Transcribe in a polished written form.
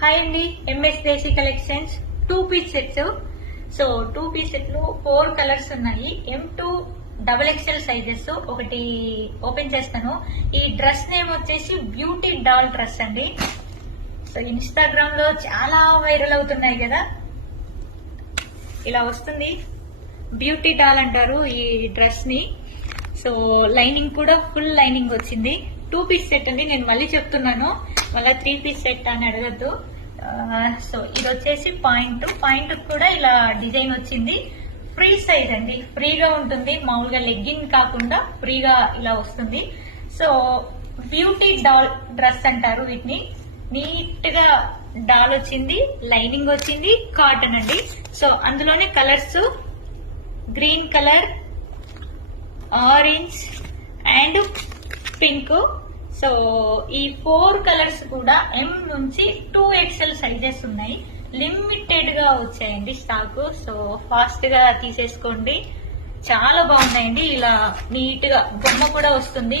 Hi అండి, MS Desi collections 2 piece sets. So 2 piece set లో 4 colours ఉన్నాయి. M2 XXL sizes. ఒకటి ఓపెన్ చేస్తాను. ఈ డ్రెస్ నేమ్ వచ్చేసి బ్యూటీ డాల్ డ్రెస్ అండి. సో ఇన్స్టాగ్రామ్ లో చాలా వైరల్ అవుతున్నాయి కదా. ఇలా వస్తుంది, బ్యూటీ డాల్ అంటారు ఈ డ్రెస్ ని. సో లైనింగ్ కూడా ఫుల్ లైనింగ్ వచ్చింది. 2 పీస్ సెట్ అండి. నేను మళ్ళీ చెప్తున్నాను, మళ్ళీ 3 పీస్ సెట్ అని అడగద్దు. సో ఇది వచ్చేసి పాయింట్ కూడా ఇలా డిజైన్ వచ్చింది. ఫ్రీ సైజ్ అండి, ఫ్రీగా ఉంటుంది. మామూలుగా లెగ్గిన్ కాకుండా ఫ్రీగా ఇలా వస్తుంది. సో బ్యూటీ డాల్ డ్రెస్ అంటారు వీటిని. నీట్ గా డాల్ వచ్చింది, లైనింగ్ వచ్చింది, కాటన్ అండి. సో అందులోనే colours green colour, orange and pink. So ఈ 4 కలర్స్ కూడా M నుంచి 2XL సైజెస్ ఉన్నాయి. లిమిటెడ్ గా వచ్చాయండి స్టాక్. సో ఫాస్ట్ గా తీసేసుకోండి. చాలా బాగున్నాయండి. ఇలా నీట్ గా బొమ్మ కూడా వస్తుంది.